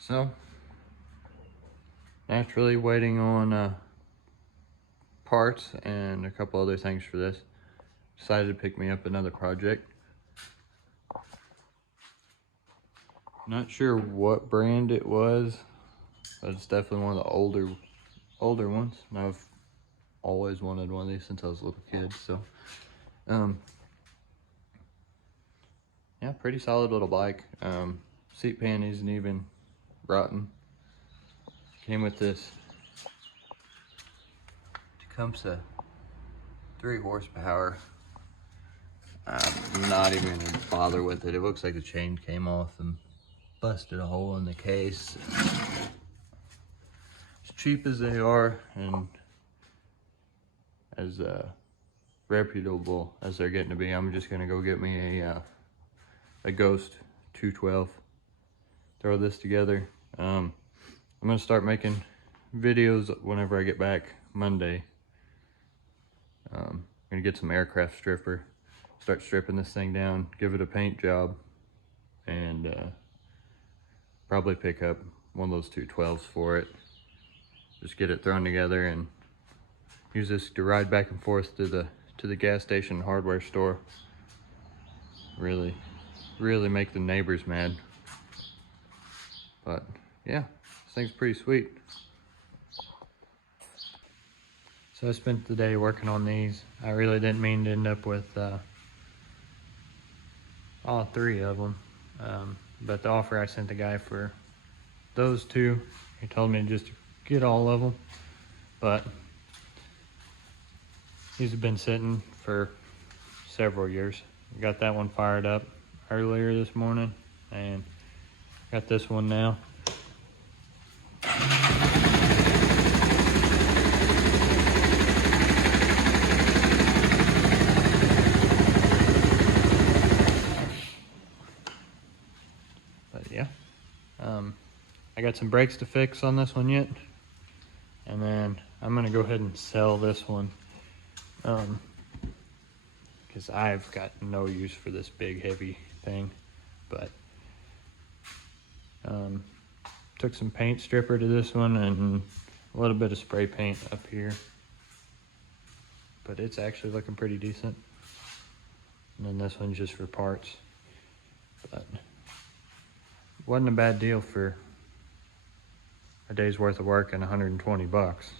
So, naturally waiting on parts and a couple other things for this. Decided to pick me up another project. Not sure what brand it was, but it's definitely one of the older ones. And I've always wanted one of these since I was a little kid, so yeah, pretty solid little bike. Seat pan isn't even rotten. Came with this Tecumseh 3 horsepower. I'm not even gonna bother with it. It looks like the chain came off and busted a hole in the case. As cheap as they are and as reputable as they're getting to be, I'm just gonna go get me a Ghost 212. Throw this together. I'm gonna start making videos whenever I get back Monday. I'm gonna get some aircraft stripper, start stripping this thing down, give it a paint job, and probably pick up one of those 212s for it. Just get it thrown together and use this to ride back and forth to the gas station hardware store. Really make the neighbors mad. But yeah, this thing's pretty sweet. So I spent the day working on these. I really didn't mean to end up with all 3 of them. But the offer I sent the guy for those 2, he told me just to get all of them. But these have been sitting for several years. Got that one fired up earlier this morning and got this one now. But yeah, I got some brakes to fix on this one yet, and then I'm gonna go ahead and sell this one because I've got no use for this big heavy thing. But took some paint stripper to this one and a little bit of spray paint up here, but it's actually looking pretty decent. And then this one's just for parts, but wasn't a bad deal for a day's worth of work and 120 bucks.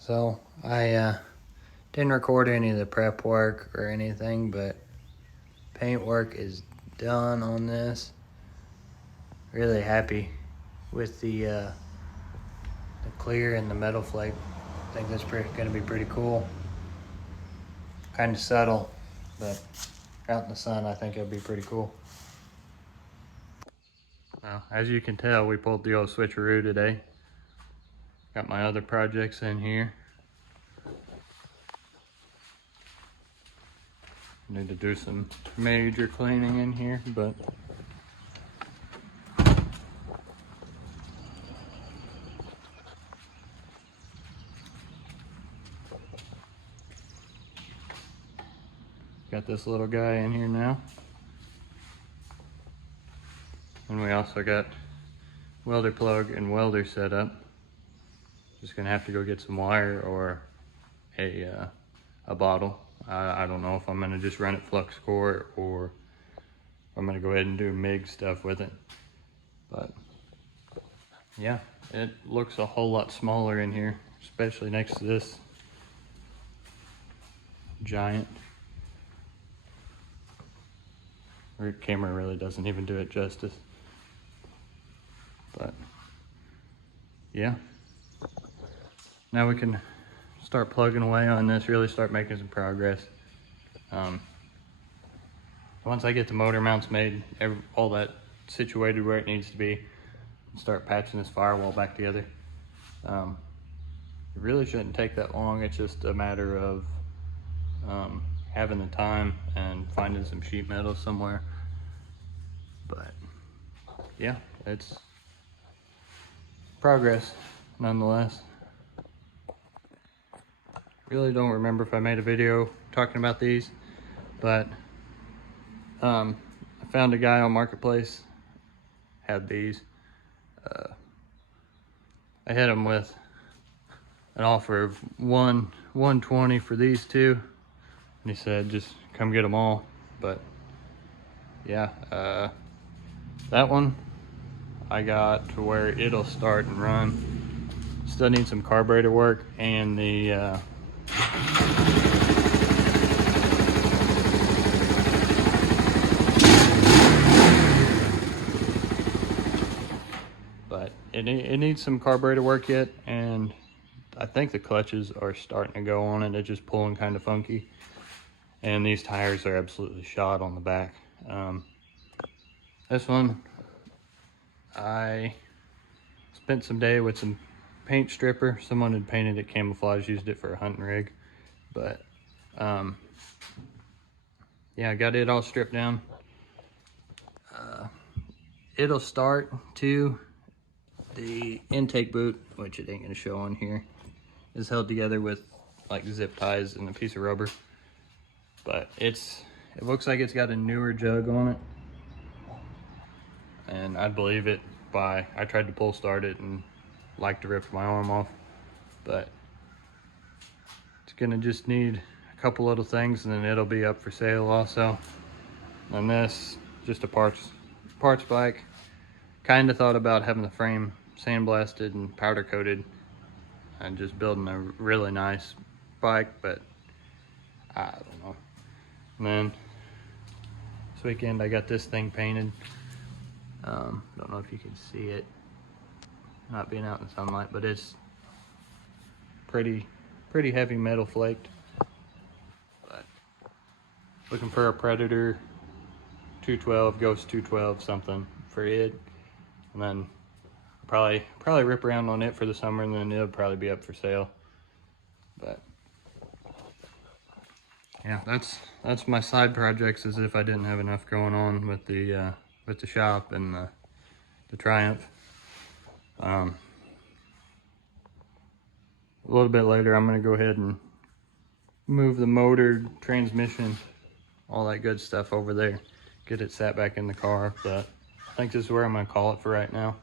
So I didn't record any of the prep work or anything, but paint work is done on this. Really happy with the clear and the metal flake. I think that's gonna be pretty cool. Kind of subtle, but out in the sun I think it'll be pretty cool. Now, as you can tell, we pulled the old switcheroo today. Got my other projects in here. Need to do some major cleaning in here, but got this little guy in here now. And we also got welder plug and welder set up. Just gonna have to go get some wire or a bottle. I don't know if I'm gonna just run it flux core or I'm gonna go ahead and do MIG stuff with it. But yeah, it looks a whole lot smaller in here, especially next to this giant. Our camera really doesn't even do it justice. But yeah, now we can start plugging away on this, really start making some progress. Once I get the motor mounts made, all that situated where it needs to be, start patching this firewall back together. It really shouldn't take that long. It's just a matter of having the time and finding some sheet metal somewhere. But yeah, it's progress nonetheless. Really don't remember if I made a video talking about these, but I found a guy on Marketplace had these. I hit him with an offer of $120 for these two, and he said just come get them all. But yeah, that one I got to where it'll start and run. Still need some carburetor work, and the but it needs some carburetor work yet, and I think the clutches are starting to go on it. It's just pulling kind of funky, and these tires are absolutely shot on the back. This one, I spent some day with some paint stripper. Someone had painted it camouflage, used it for a hunting rig. But yeah, I got it all stripped down. It'll start to the intake boot, which it ain't gonna show on here, is held together with like zip ties and a piece of rubber. But it looks like it's got a newer jug on it, and I'd believe it by, I tried to pull start it and like to rip my arm off, but it's gonna just need a couple little things, and then it'll be up for sale also. And this, just a parts bike. Kind of thought about having the frame sandblasted and powder coated and just building a really nice bike, but I don't know. And then this weekend I got this thing painted. Don't know if you can see it, not being out in the sunlight, but it's pretty heavy metal flaked. But looking for a Predator 212, Ghost 212 something for it, and then probably rip around on it for the summer, and then it'll probably be up for sale. But yeah, that's my side projects, as if I didn't have enough going on with the shop and the Triumph. A little bit later, I'm gonna go ahead and move the motor, transmission, all that good stuff over there, get it sat back in the car. But I think this is where I'm gonna call it for right now.